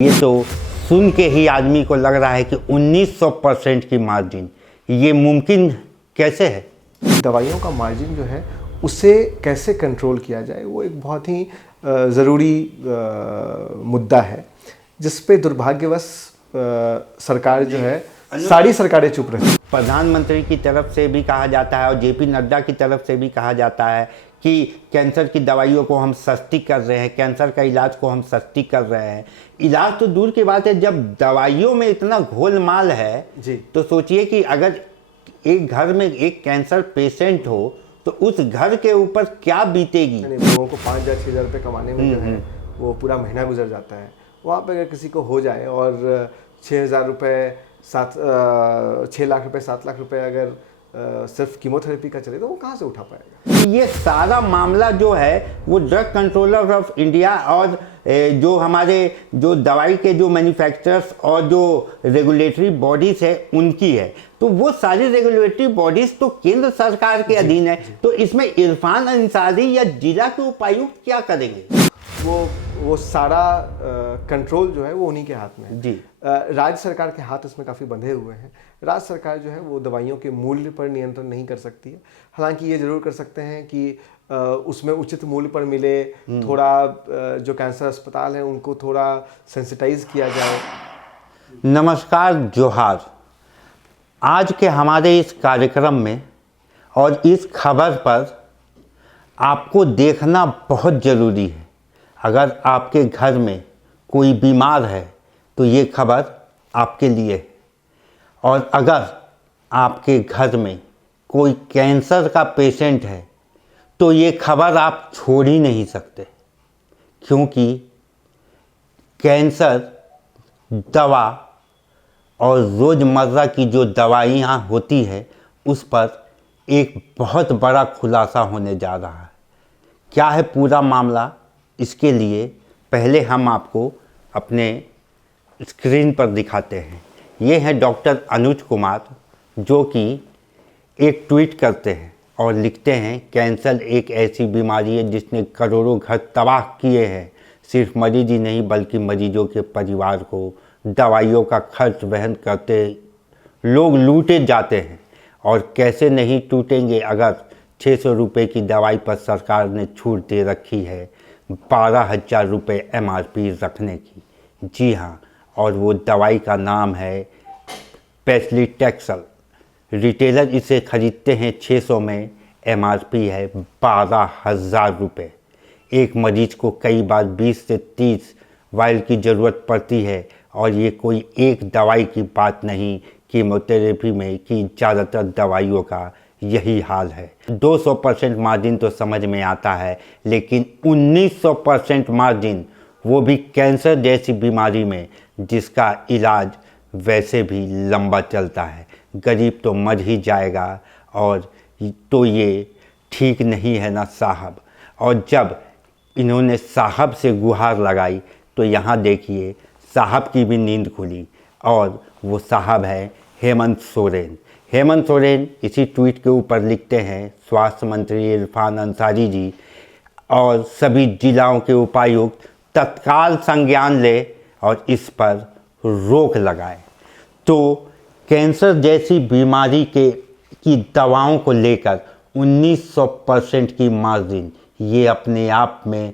ये तो सुन के ही आदमी को लग रहा है कि 1900% की मार्जिन, ये मुमकिन कैसे है? दवाइयों का मार्जिन जो है उसे कैसे कंट्रोल किया जाए वो एक बहुत ही ज़रूरी मुद्दा है, जिस पे दुर्भाग्यवश सरकार जो है सारी सरकारें चुप रही। प्रधानमंत्री की तरफ से भी कहा जाता है और जेपी नड्डा की तरफ से भी कहा जाता है कि कैंसर की दवाइयों को हम सस्ती कर रहे हैं, कैंसर का इलाज को हम सस्ती कर रहे हैं। इलाज तो दूर की बात है, जब दवाइयों में इतना घोलमाल है जी, तो सोचिए कि अगर एक घर में एक कैंसर पेशेंट हो तो उस घर के ऊपर क्या बीतेगी। लोगों को 5,000 6,000 रुपये कमाने में जो है वो पूरा महीना गुजर जाता है। वहाँ पे अगर किसी को हो जाए और 6,000 रुपये 6 लाख रुपए 7 लाख रुपए अगर सिर्फ कीमोथेरेपी का चले तो वो कहाँ से उठा पाएगा। ये सारा मामला जो है वो ड्रग कंट्रोलर ऑफ इंडिया और जो हमारे जो दवाई के जो मैन्युफैक्चरर्स और जो रेगुलेटरी बॉडीज है उनकी है। तो वो सारी रेगुलेटरी बॉडीज तो केंद्र सरकार के अधीन है। तो इसमें इरफान अंसारी या जिला के उपायुक्त क्या करेंगे? वो सारा कंट्रोल जो है वो उन्हीं के हाथ में है जी। राज्य सरकार के हाथ इसमें काफ़ी बंधे हुए हैं। राज्य सरकार जो है वो दवाइयों के मूल्य पर नियंत्रण नहीं कर सकती है। हालांकि ये ज़रूर कर सकते हैं कि उसमें उचित मूल्य पर मिले, थोड़ा जो कैंसर अस्पताल हैं उनको थोड़ा सेंसिटाइज किया जाए। नमस्कार, जोहार। आज के हमारे इस कार्यक्रम में और इस खबर पर आपको देखना बहुत ज़रूरी है। अगर आपके घर में कोई बीमार है तो ये खबर आपके लिए है, और अगर आपके घर में कोई कैंसर का पेशेंट है तो ये खबर आप छोड़ ही नहीं सकते, क्योंकि कैंसर दवा और रोज़मर्रा की जो दवाइयाँ होती है उस पर एक बहुत बड़ा खुलासा होने जा रहा है। क्या है पूरा मामला, इसके लिए पहले हम आपको अपने स्क्रीन पर दिखाते हैं। ये हैं डॉक्टर अनुज कुमार, जो कि एक ट्वीट करते हैं और लिखते हैं, कैंसर एक ऐसी बीमारी है जिसने करोड़ों घर तबाह किए हैं। सिर्फ मरीज ही नहीं बल्कि मरीजों के परिवार को दवाइयों का खर्च वहन करते लोग लूटे जाते हैं। और कैसे नहीं टूटेंगे अगर 600 रुपये की दवाई पर सरकार ने छूट दे रखी है 12,000 रुपये MRP रखने की। जी हाँ, और वो दवाई का नाम है पेस्लिटेक्सल। रिटेलर इसे खरीदते हैं 600 में, MRP है 12,000 रुपये। एक मरीज को कई बार 20 से 30 वायल की ज़रूरत पड़ती है, और ये कोई एक दवाई की बात नहीं, कीमोथेरेपी में कि ज़्यादातर दवाइयों का यही हाल है। 200% मार्जिन तो समझ में आता है, लेकिन 1900% मार्जिन, वो भी कैंसर जैसी बीमारी में जिसका इलाज वैसे भी लंबा चलता है। गरीब तो मर ही जाएगा, और तो ये ठीक नहीं है ना साहब। और जब इन्होंने साहब से गुहार लगाई तो यहाँ देखिए साहब की भी नींद खुली, और वो साहब है हेमंत सोरेन। हेमंत सोरेन इसी ट्वीट के ऊपर लिखते हैं, स्वास्थ्य मंत्री इरफान अंसारी जी और सभी जिलाओं के उपायुक्त तत्काल संज्ञान ले और इस पर रोक लगाए। तो कैंसर जैसी बीमारी की दवाओं को लेकर 1900% की मार्जिन, ये अपने आप में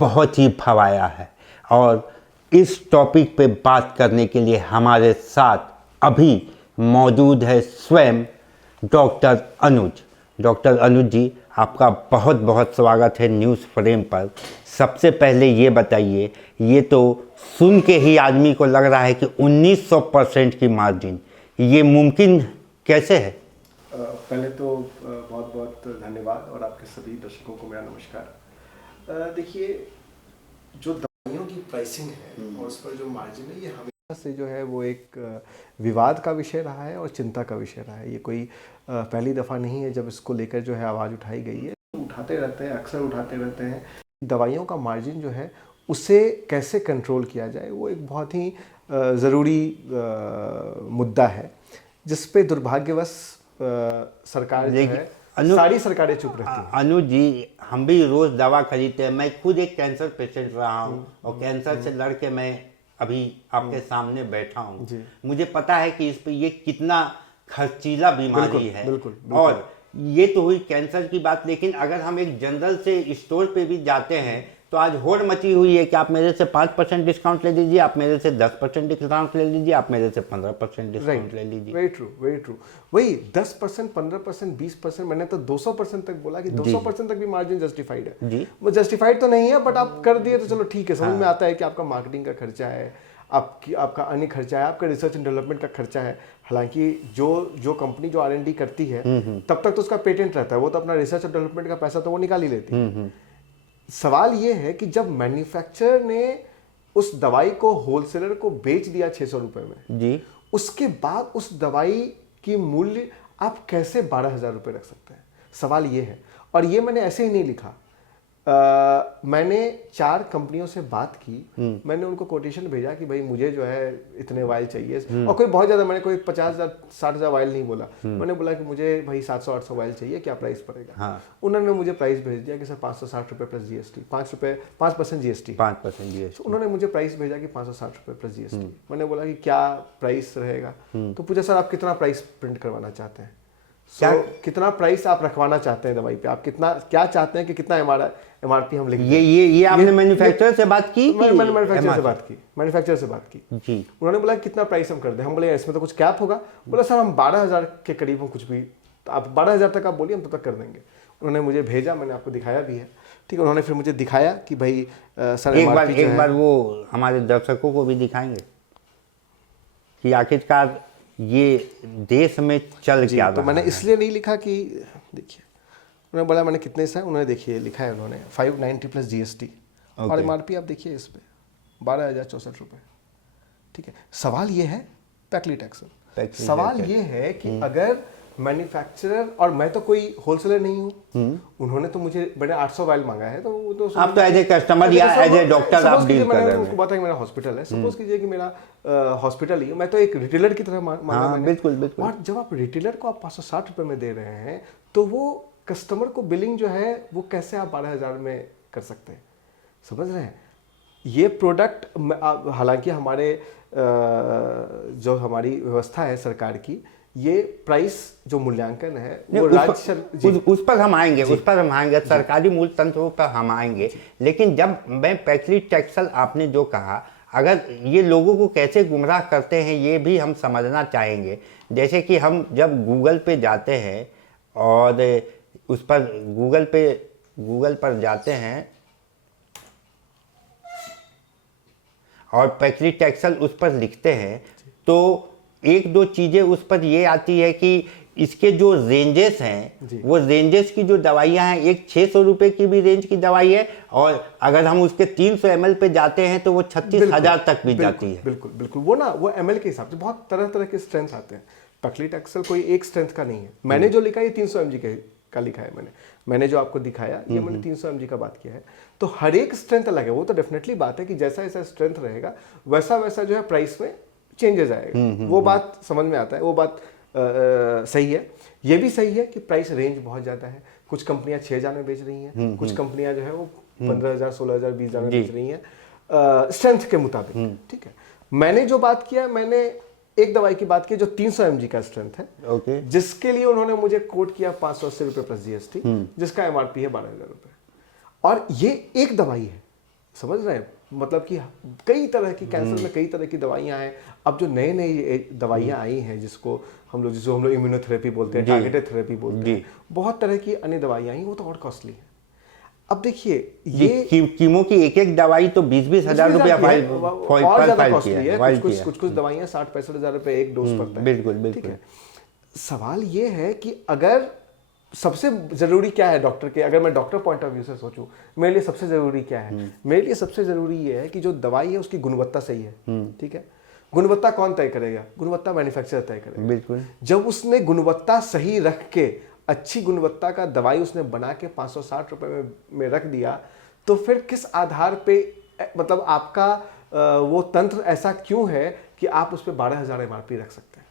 बहुत ही भवाया है। और इस टॉपिक पे बात करने के लिए हमारे साथ अभी मौजूद है स्वयं डॉक्टर अनुज। डॉक्टर अनुज जी, आपका बहुत बहुत स्वागत है न्यूज़ फ्रेम पर। सबसे पहले ये बताइए, ये तो सुन के ही आदमी को लग रहा है कि 1900% की मार्जिन, ये मुमकिन कैसे है? पहले तो बहुत बहुत धन्यवाद, और आपके सभी दर्शकों को मेरा नमस्कार। देखिए, जो दवाइयों की प्राइसिंग है और उस पर जो मार्जिन है, ये हमेशा से जो है वो एक विवाद का विषय रहा है और चिंता का विषय रहा है। ये कोई पहली दफ़ा नहीं है जब इसको लेकर जो है आवाज़ उठाई गई है। उठाते रहते हैं, अक्सर उठाते रहते हैं। दवाइयों का मार्जिन जो है उसे कैसे कंट्रोल किया जाए वो एक बहुत ही ज़रूरी मुद्दा है, जिस पे दुर्भाग्यवश सरकार जो है सारी सरकारें चुप रहती हैं। अनुज जी, हम भी रोज़ दवा खरीदते हैं। मैं खुद एक कैंसर पेशेंट रहा हूँ और कैंसर से लड़ के मैं अभी आपके सामने बैठा हूँ, जी। मुझे पता है कि इस पे ये कितना खर्चीला बीमारी बिल्कुल, है। बिल्कुल, बिल्कुल। और ये तो हुई कैंसर की बात, लेकिन अगर हम एक जनरल से स्टोर पे भी जाते हैं तो आज होड़ मची हुई है कि आप मेरे से 5% डिस्काउंट ले लीजिए, आप मेरे से 10% डिस्काउंट ले लीजिए, आप मेरे से 15% डिस्काउंट ले लीजिए। Very true, very true. वही 10%, 15%, 20%, मैंने तो 200% तक बोला कि 200% तक भी मार्जिन जस्टिफाइड है। जी। वो जस्टिफाइड तो नहीं है, बट आप कर दिए तो चलो ठीक है, समझ में आता है कि आपका मार्केटिंग का खर्चा है, आपका अन्य खर्चा है, आपका रिसर्च एंड डेवलपमेंट का खर्चा है। हालांकि जो कंपनी जो R&D करती है तब तक तो उसका पेटेंट रहता है, वो तो अपना रिसर्च और डेवलपमेंट का पैसा तो वो निकाल ही लेती है। सवाल ये है कि जब मैन्युफैक्चरर ने उस दवाई को होलसेलर को बेच दिया 600 रुपए में, जी। उसके बाद उस दवाई की मूल्य आप कैसे 12,000 रुपये रख सकते हैं? सवाल ये है। और ये मैंने ऐसे ही नहीं लिखा, मैंने 4 कंपनियों से बात की, मैंने उनको कोटेशन भेजा कि भाई मुझे जो है इतने वाइल चाहिए, और कोई बहुत ज़्यादा, मैंने कोई 50,000 60,000 वाइल नहीं बोला, मैंने बोला कि मुझे भाई 700-800 वाइल चाहिए, क्या प्राइस पड़ेगा? हाँ। उन्होंने मुझे प्राइस भेज दिया कि सर 560 रुपये प्लस GST, 5% GST। 5% GST। उन्होंने मुझे प्राइस भेजा कि 560 रुपये प्लस GST। मैंने बोला कि क्या प्राइस रहेगा? तो पूछा सर आप कितना प्राइस प्रिंट करवाना चाहते हैं? कितना प्राइस आप रखवाना चाहते हैं दवाई पे? आप कितना क्या चाहते हैं कि कितना MRP हम लिख दें? ये आपने मैन्युफैक्चरर से बात की? मैंने मैन्युफैक्चरर से बात की, मैन्युफैक्चरर से बात की जी। उन्होंने बोला कितना प्राइस हम कर दें? हम बोले इसमें तो कुछ कैप होगा। बोला सर हम 12,000 के करीब हम कुछ भी, आप 12,000 तक आप बोलिए, हम तब तक कर देंगे। उन्होंने मुझे भेजा, मैंने आपको दिखाया भी है, ठीक है। उन्होंने फिर मुझे दिखाया कि भाई सर एक बार वो हमारे दर्शकों को भी दिखाएंगे कि आखिरकार ये देश में चल क्या तो रहा मैंने है। इसलिए नहीं लिखा कि देखिए, उन्होंने बोला मैंने कितने से, उन्होंने देखिए लिखा है उन्होंने 590 प्लस GST, और MRP आप देखिए इस पे 12,064 रुपये, ठीक है। सवाल ये है पैक्लीटैक्सेल, सवाल ये है कि अगर मैन्युफैक्चरर, और मैं तो कोई होलसेलर नहीं हूँ, उन्होंने तो मुझे बड़े 800 वाइल मांगा है, तो वो तो आप तो एज ए कस्टमर या एज ए डॉक्टर आप डील कर रहे हैं। उनको पता है कि मेरा हॉस्पिटल है, सपोज कीजिए कि मेरा हॉस्पिटल ही है, मैं तो एक रिटेलर की तरह मांगा मैंने। बिल्कुल बिल्कुल। और जब आप रिटेलर को आप 560 रुपये में दे रहे हैं, तो वो कस्टमर को बिलिंग जो है वो कैसे आप 12,000 में कर सकते हैं? समझ रहे हैं? ये प्रोडक्ट, हालांकि हमारे जो हमारी व्यवस्था है सरकार की, ये प्राइस जो मूल्यांकन है वो उस पर हम आएंगे, सरकारी मूल तंत्रों पर हम आएंगे। लेकिन जब मैं पैक्लीटैक्सेल आपने जो कहा, अगर ये लोगों को कैसे गुमराह करते हैं ये भी हम समझना चाहेंगे। जैसे कि हम जब गूगल पे जाते हैं और उस पर गूगल पर जाते हैं और पैक्लीटैक्सेल उस पर लिखते हैं, तो एक दो चीज़ें उस पर ये आती है कि इसके जो रेंजेस हैं, वो रेंजेस की जो दवाइयाँ हैं, एक 600 रुपये की भी रेंज की दवाई है, और अगर हम उसके 300 ml पे जाते हैं तो वो 36,000 तक भी जाती है। बिल्कुल बिल्कुल। वो ना, वो ml के हिसाब से बहुत तरह तरह के स्ट्रेंथ आते हैं। पैक्लीटैक्सेल कोई एक स्ट्रेंथ का नहीं है। मैंने जो लिखा है ये 300 mg का लिखा है, मैंने जो आपको दिखाया ये मैंने 300 mg का बात किया है। तो हर एक स्ट्रेंथ अलग है। वो तो डेफिनेटली बात है कि जैसा जैसा स्ट्रेंथ रहेगा वैसा वैसा जो है प्राइस में चेंजेस आएगा। वो बात समझ में आता है, वो बात सही है। ये भी सही है कि प्राइस रेंज बहुत ज़्यादा है। कुछ कंपनियां 6,000 में बेच रही हैं, कुछ कंपनियां जो है वो 15,000, 16,000, 20,000 में बेच रही हैं स्ट्रेंथ के मुताबिक, ठीक है। मैंने जो बात किया, मैंने एक दवाई की बात की जो 300 mg का स्ट्रेंथ है, जिसके लिए उन्होंने मुझे कोट किया 580 रुपये प्लस GST, जिसका MRP है 12,000 रुपये। और ये एक दवाई है, समझ रहे हैं? मतलब कि कई तरह की कैंसर में कई तरह की दवाइयां हैं। अब जो नई नई दवाइयां आई हैं जिसको हम लोग इम्यूनोथेरेपी बोलते हैं, टारगेटेड थेरेपी बोलते हैं, बहुत तरह की अन्य दवाइयां आई, वो तो और कॉस्टली है। अब देखिए ये कीमो की एक दवाई तो 20-20 हजार रुपया और ज्यादा कॉस्टली है। कुछ दवाइयां 60-65 हजार रुपये एक डोज पड़ता है। बिल्कुल ठीक है। सवाल ये है कि अगर सबसे जरूरी क्या है डॉक्टर के, अगर मैं डॉक्टर पॉइंट ऑफ व्यू से सोचूं, मेरे लिए सबसे जरूरी क्या है? मेरे लिए सबसे जरूरी ये है कि जो दवाई है उसकी गुणवत्ता सही है, ठीक है। गुणवत्ता कौन तय करेगा? गुणवत्ता मैन्युफैक्चरर तय करेगा। बिल्कुल। जब उसने गुणवत्ता सही रख के, अच्छी गुणवत्ता का दवाई उसने बना के 560 रुपए में रख दिया, तो फिर किस आधार पे, मतलब आपका वो तंत्र ऐसा क्यों है कि आप उस पर 12,000 MRP रख सकते हैं?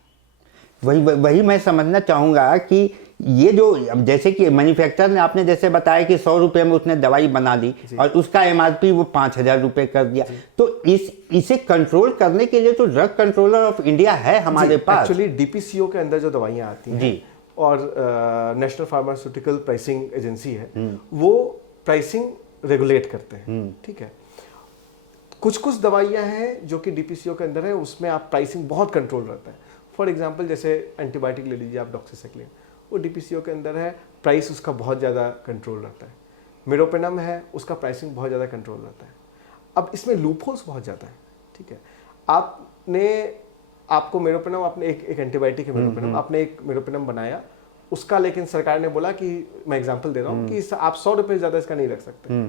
वही वही मैं समझना चाहूँगा कि ये जो अब जैसे कि मैन्युफैक्चरर ने आपने जैसे बताया कि 100 रुपये में उसने दवाई बना ली और उसका एमआरपी वो 5,000 रुपये कर दिया, तो इसे कंट्रोल करने के लिए तो ड्रग कंट्रोलर ऑफ इंडिया है हमारे पास। एक्चुअली डीपीसीओ के अंदर जो दवाइयाँ आती हैं जी, और नेशनल फार्मास्यूटिकल प्राइसिंग एजेंसी है, वो प्राइसिंग रेगुलेट करते हैं, ठीक है। कुछ कुछ दवाइयाँ हैं जो कि डीपीसीओ के अंदर है, उसमें आप प्राइसिंग बहुत कंट्रोल रहता है। फॉर एग्जांपल जैसे एंटीबायोटिक ले लीजिए आप, डॉक्सीसाइक्लिन, वो डीपीसीओ के अंदर है, प्राइस उसका बहुत ज़्यादा कंट्रोल रहता है। मेरोपेनम है, उसका प्राइसिंग बहुत ज़्यादा कंट्रोल रहता है। अब इसमें लूपहोल्स बहुत ज़्यादा है, ठीक है। आपको मेरोपेनम, आपने एक एंटीबायोटिक है मेरोपेनम, आपने एक मेरोपेनम बनाया, उसका लेकिन सरकार ने बोला कि, मैं एग्जांपल दे रहा हूँ कि आप 100 रुपये ज़्यादा इसका नहीं रख सकते।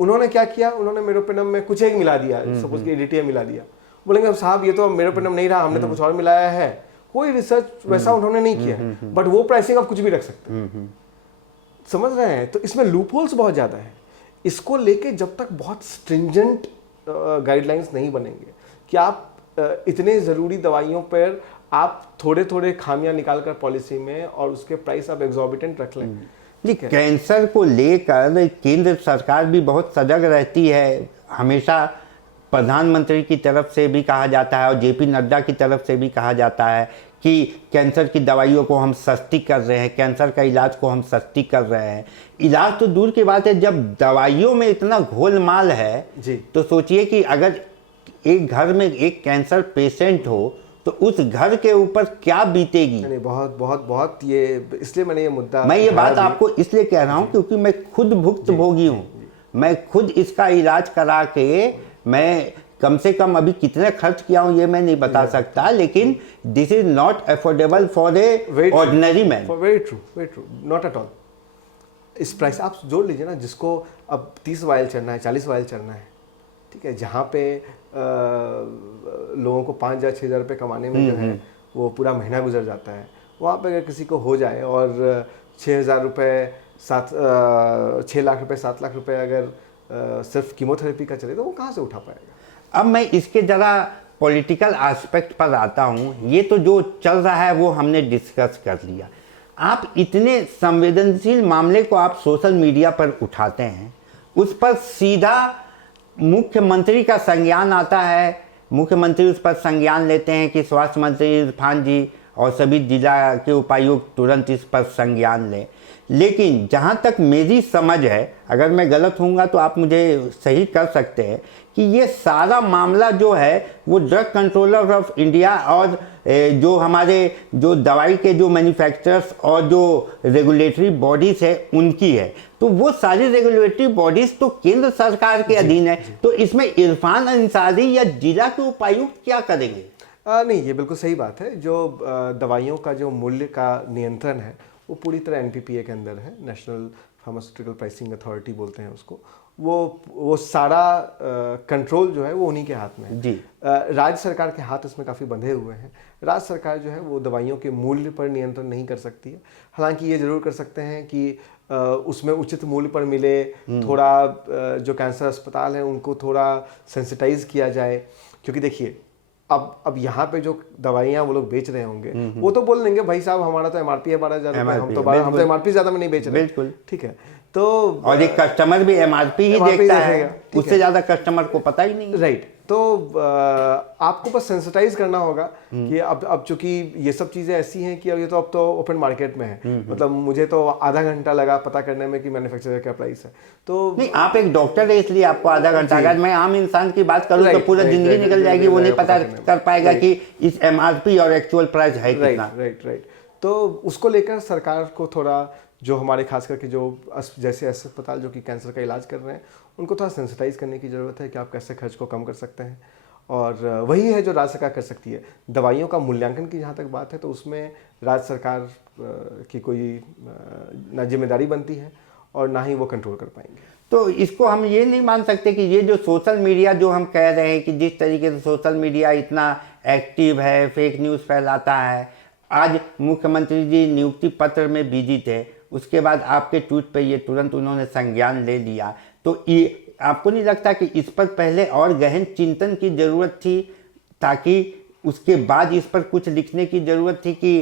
उन्होंने क्या किया, उन्होंने मेरोपेनम में कुछ एक मिला दिया, सपोज कि एडीटीए मिला दिया। बोलेंगे साहब ये तो मेरोपेनम नहीं रहा, हमने तो कुछ और मिलाया है। कोई रिसर्च वैसा उन्होंने नहीं किया, बट वो प्राइसिंग आप कुछ भी रख सकते हैं, समझ रहे हैं। तो इसमें लूपहोल्स बहुत ज़्यादा है। इसको लेके जब तक बहुत स्ट्रिंजेंट गाइडलाइंस नहीं बनेंगे कि आप इतने ज़रूरी दवाइयों पर आप थोड़े थोड़े खामियां निकाल कर पॉलिसी में और उसके प्राइस आप एग्जॉर्बिटेंट रख लें। ठीक है, कैंसर को लेकर केंद्र सरकार भी बहुत सजग रहती है। हमेशा प्रधानमंत्री की तरफ से भी कहा जाता है और जेपी नड्डा की तरफ से भी कहा जाता है कि कैंसर की दवाइयों को हम सस्ती कर रहे हैं, कैंसर का इलाज को हम सस्ती कर रहे हैं। इलाज तो दूर की बात है, जब दवाइयों में इतना घोलमाल है जी, तो सोचिए कि अगर एक घर में एक कैंसर पेशेंट हो तो उस घर के ऊपर क्या बीतेगी। नहीं, बहुत बहुत बहुत, ये इसलिए मैंने ये मुद्दा, मैं ये बात आपको इसलिए कह रहा हूँ क्योंकि मैं खुद भुक्तभोगी हूँ। मैं खुद इसका इलाज करा के मैं कम से कम अभी कितने खर्च किया हूँ ये मैं नहीं बता सकता, लेकिन this is not affordable for a ordinary man. Very true, not at all. इस प्राइस आप जोड़ लीजिए ना, जिसको अब 30 वायल चढ़ना है, 40 वायल चढ़ना है, ठीक है, जहाँ पे लोगों को 5,000 6,000 रुपये कमाने में जो है वो पूरा महीना गुजर जाता है, वहाँ पे अगर किसी को हो जाए और 6,000 रुपये 6 लाख रुपये 7 लाख रुपये अगर सिर्फ कीमोथेरेपी का चले तो वो कहाँ से उठा पाएगा। अब मैं इसके ज़रा पॉलिटिकल एस्पेक्ट पर आता हूँ। ये तो जो चल रहा है वो हमने डिस्कस कर लिया। आप इतने संवेदनशील मामले को आप सोशल मीडिया पर उठाते हैं, उस पर सीधा मुख्यमंत्री का संज्ञान आता है, मुख्यमंत्री उस पर संज्ञान लेते हैं कि स्वास्थ्य मंत्री इरफान जी और सभी जिला के उपायुक्त तुरंत इस पर संज्ञान लें। लेकिन जहाँ तक मेरी समझ है, अगर मैं गलत हूँगा तो आप मुझे सही कर सकते हैं, कि ये सारा मामला जो है वो ड्रग कंट्रोलर ऑफ इंडिया और जो हमारे जो दवाई के जो मैन्युफैक्चरर्स और जो रेगुलेटरी बॉडीज़ है उनकी है। तो वो सारी रेगुलेटरी बॉडीज़ तो केंद्र सरकार के अधीन है, तो इसमें इरफान अंसारी या जिला के उपायुक्त क्या करेंगे? नहीं, ये बिल्कुल सही बात है। जो दवाइयों का जो मूल्य का नियंत्रण है वो पूरी तरह एनपीपीए के अंदर है, नेशनल फार्मास्यूटिकल प्राइसिंग अथॉरिटी बोलते हैं उसको। वो सारा कंट्रोल जो है वो उन्हीं के हाथ में है जी। राज्य सरकार के हाथ इसमें काफ़ी बंधे हुए हैं। राज्य सरकार जो है वो दवाइयों के मूल्य पर नियंत्रण नहीं कर सकती है। हालांकि ये जरूर कर सकते हैं कि उसमें उचित मूल्य पर मिले, थोड़ा जो कैंसर अस्पताल हैं उनको थोड़ा सेंसिटाइज किया जाए। क्योंकि देखिए अब यहाँ पे जो दवाइयाँ वो लोग बेच रहे होंगे वो तो बोल देंगे भाई साहब हमारा तो एमआरपी है 12,000 रुपये, हम तो एमआरपी ज़्यादा में नहीं बेच रहे। बिल्कुल ठीक है। तो और एक कस्टमर भी एमआरपी ही देखता है, उससे ज़्यादा कस्टमर को पता ही नहीं। राइट। तो आपको बस सेंसिटाइज करना होगा कि अब चूंकि ये सब चीज़ें ऐसी हैं कि अब तो ओपन मार्केट में है। मतलब मुझे तो आधा घंटा लगा पता करने में कि मैन्युफैक्चरर क्या प्राइस है। तो नहीं, आप एक डॉक्टर है इसलिए आपको आधा घंटा, अगर मैं आम इंसान की बात करूं तो पूरा जिंदगी निकल जाएगी, वो नहीं पता कर पाएगा कि इस एमआरपी और एक्चुअल प्राइस है कितना। राइट। तो उसको लेकर सरकार को थोड़ा, जो हमारे खास करके जो जैसे अस्पताल जो कि कैंसर का इलाज कर रहे हैं उनको थोड़ा सेंसिटाइज करने की ज़रूरत है कि आप कैसे खर्च को कम कर सकते हैं। और वही है जो राज्य सरकार कर सकती है। दवाइयों का मूल्यांकन की जहाँ तक बात है तो उसमें राज्य सरकार की कोई ना जिम्मेदारी बनती है और ना ही वो कंट्रोल कर पाएंगे। तो इसको हम ये नहीं मान सकते कि ये जो सोशल मीडिया जो हम कह रहे हैं कि जिस तरीके से सोशल मीडिया इतना एक्टिव है, फेक न्यूज़ फैलाता है। आज मुख्यमंत्री जी नियुक्ति पत्र में बिजी थे, उसके बाद आपके ट्वीट पे ये तुरंत उन्होंने संज्ञान ले लिया। तो ये आपको नहीं लगता कि इस पर पहले और गहन चिंतन की ज़रूरत थी ताकि उसके बाद इस पर कुछ लिखने की ज़रूरत थी कि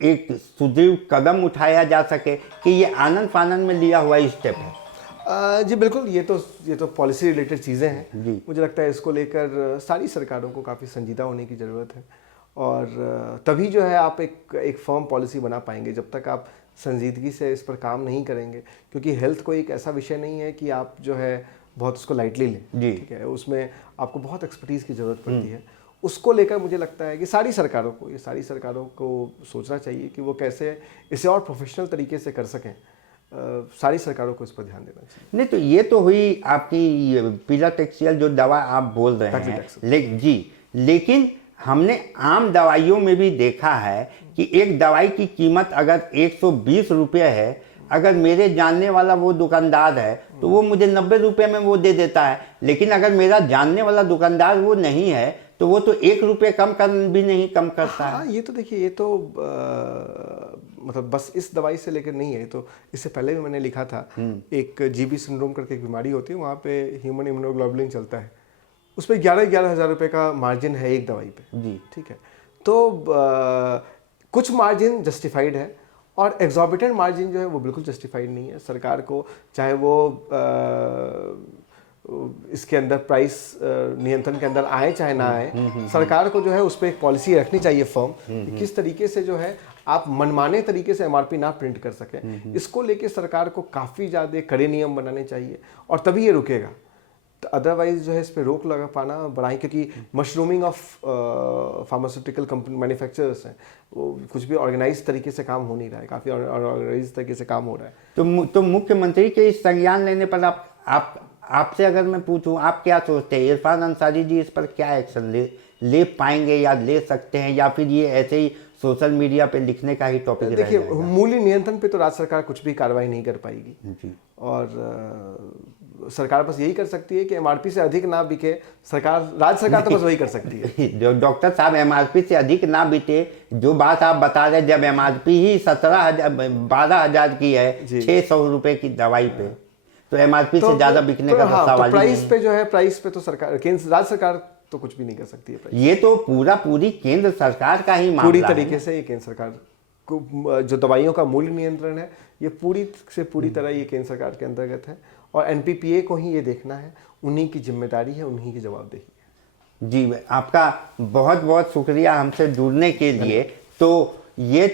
एक सुदृढ़ कदम उठाया जा सके, कि ये आनन फानन में लिया हुआ स्टेप है? जी बिल्कुल, ये तो पॉलिसी रिलेटेड चीज़ें हैं। जी। मुझे लगता है इसको लेकर सारी सरकारों को काफ़ी संजीदा होने की ज़रूरत है, और तभी जो है आप एक फर्म पॉलिसी बना पाएंगे। जब तक आप संजीदगी से इस पर काम नहीं करेंगे, क्योंकि हेल्थ कोई एक ऐसा विषय नहीं है कि आप जो है बहुत उसको लाइटली लें। जी। ठीक है, उसमें आपको बहुत एक्सपर्टीज़ की ज़रूरत पड़ती है। उसको लेकर मुझे लगता है कि सारी सरकारों को सोचना चाहिए कि वो कैसे इसे और प्रोफेशनल तरीके से कर सकें। सारी सरकारों को इस पर ध्यान देना चाहिए। नहीं, तो ये तो हुई आपकी पिलाटेक्सियल जो दवा आप बोल रहे हैं, जी, लेकिन हमने आम दवाइयों में भी देखा है कि एक दवाई की कीमत अगर 120 रुपये है, अगर मेरे जानने वाला वो दुकानदार है तो वो मुझे 90 रुपये में वो दे देता है। लेकिन अगर मेरा जानने वाला दुकानदार वो नहीं है तो वो तो 1 रुपये कम कर भी नहीं कम करता है। हाँ, ये तो देखिए, ये तो मतलब बस इस दवाई से लेकर नहीं है, तो इससे पहले भी मैंने लिखा था, एक जीबी सिंड्रोम करके एक बीमारी होती है, वहाँ पे ह्यूमन इम्यूनोग्लोबुलिन चलता है, उस पर 11 हज़ार रुपये का मार्जिन है एक दवाई पे। जी। ठीक है, तो कुछ मार्जिन जस्टिफाइड है और एग्जॉर्बिटेंट मार्जिन जो है वो बिल्कुल जस्टिफाइड नहीं है। सरकार को चाहे वो इसके अंदर प्राइस नियंत्रण के अंदर आए चाहे ना आए, सरकार को जो है उस पर एक पॉलिसी रखनी चाहिए फर्म, कि किस तरीके से जो है आप मनमाने तरीके से एमआरपी ना प्रिंट कर सकें। इसको लेके सरकार को काफ़ी ज़्यादा कड़े नियम बनाने चाहिए, और तभी ये रुकेगा। तो अदरवाइज जो है इस पर रोक लगा पाना बड़ा ही, क्योंकि mushrooming of pharmaceutical company manufacturers हैं, वो कुछ भी ऑर्गेनाइज तरीके से काम हो नहीं रहा है, काफ़ी ऑर्गेनाइज तरीके से काम हो रहा है। तो मुख्यमंत्री के इस संज्ञान लेने पर आपसे अगर मैं पूछूं, आप क्या सोचते हैं, इरफान अंसारी जी इस पर क्या एक्शन ले पाएंगे या ले सकते हैं, या फिर ये ऐसे ही सोशल मीडिया पे लिखने का ही टॉपिक रह देखिए, जाएगा? मूल्य नियंत्रण पे तो राज्य सरकार कुछ भी कार्रवाई नहीं कर पाएगी जी। और सरकार बस यही कर सकती है कि एमआरपी से अधिक ना बिके। राज्य सरकार तो बस वही कर सकती है। जो डॉक्टर साहब, एमआरपी से अधिक ना बिके, जो बात आप बता रहे, जब एमआरपी ही 12,000 की है 600 रुपये की दवाई पे, तो एमआरपी से ज़्यादा बिकने का तो सवाल ही प्राइस नहीं। पे जो है, प्राइस पे तो राज्य सरकार तो कुछ भी नहीं कर सकती है। ये तो पूरी केंद्र सरकार का ही मामला पूरी है। तरीके से ये केंद्र सरकार को, जो दवाइयों का मूल्य नियंत्रण है, ये पूरी तरह ये केंद्र सरकार के अंतर्गत है, और एनपीपीए को ही ये देखना है, उन्हीं की जिम्मेदारी है, उन्हीं की जवाबदेही है। जी, आपका बहुत बहुत शुक्रिया हमसे जुड़ने के लिए। तो ये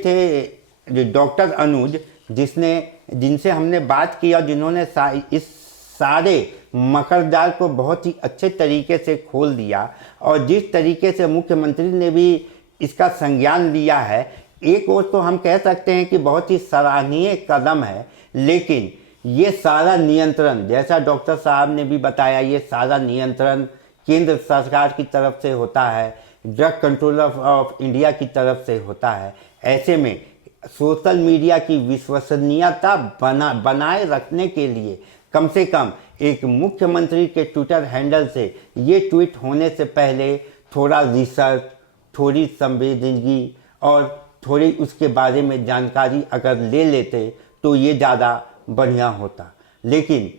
थे डॉक्टर अनुज, जिनसे हमने बात की और जिन्होंने इस सारे मकरजाल को बहुत ही अच्छे तरीके से खोल दिया, और जिस तरीके से मुख्यमंत्री ने भी इसका संज्ञान लिया है, एक ओर तो हम कह सकते हैं कि बहुत ही सराहनीय कदम है, लेकिन ये सारा नियंत्रण, जैसा डॉक्टर साहब ने भी बताया, ये सारा नियंत्रण केंद्र सरकार की तरफ से होता है, ड्रग कंट्रोलर ऑफ इंडिया की तरफ से होता है। ऐसे में सोशल मीडिया की विश्वसनीयता बनाए रखने के लिए कम से कम एक मुख्यमंत्री के ट्विटर हैंडल से ये ट्वीट होने से पहले थोड़ा रिसर्च, थोड़ी संवेदनगी और थोड़ी उसके बारे में जानकारी अगर ले लेते तो ये ज़्यादा बढ़िया होता। लेकिन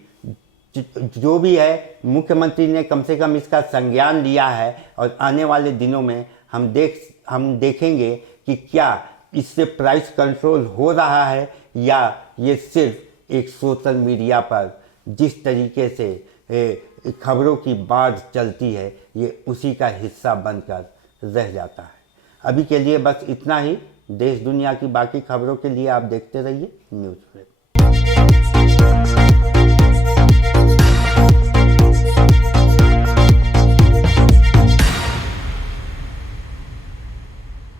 जो भी है, मुख्यमंत्री ने कम से कम इसका संज्ञान लिया है, और आने वाले दिनों में हम देखेंगे कि क्या इससे प्राइस कंट्रोल हो रहा है, या ये सिर्फ एक सोशल मीडिया पर जिस तरीके से खबरों की बाढ़ चलती है, ये उसी का हिस्सा बनकर रह जाता है। अभी के लिए बस इतना ही। देश दुनिया की बाकी खबरों के लिए आप देखते रहिए न्यूज़।